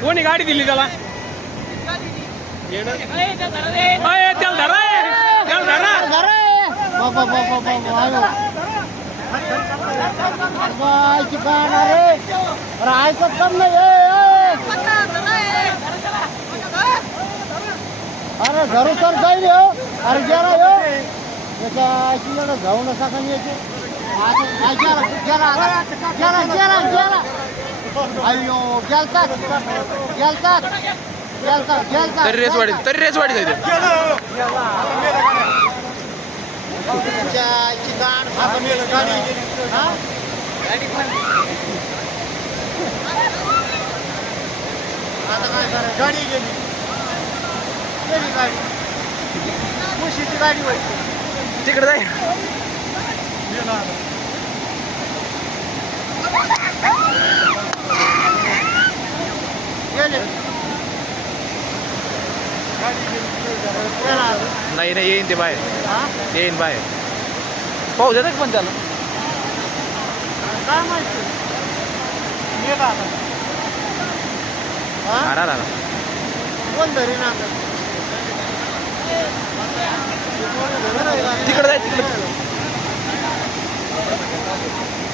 कोणी गाडी दिली त्याला? त्याला धरा. त्याला धरा. ऐकत पण नाही. अरे घरू तर जाईल हो. अरे गेला त्याच्या आईची जाऊ नका का याचे आता- गेला गेला आता. गेला गेला गेला. अयो गेलतात. गेलतात. गेलतात. गेलतात. तरी तरी गाण हा? आता काय करायचं? गाडी गेली. गाडी? मुशीची गाडी व्हायची. तिकडे जाय नाही नाही येईन ते बाहेर येईन बाहेर पाहू देतात पण त्याला काय माहिती आता. हा? आला आला कोण धरी ना तिकडे जाय तिकडे.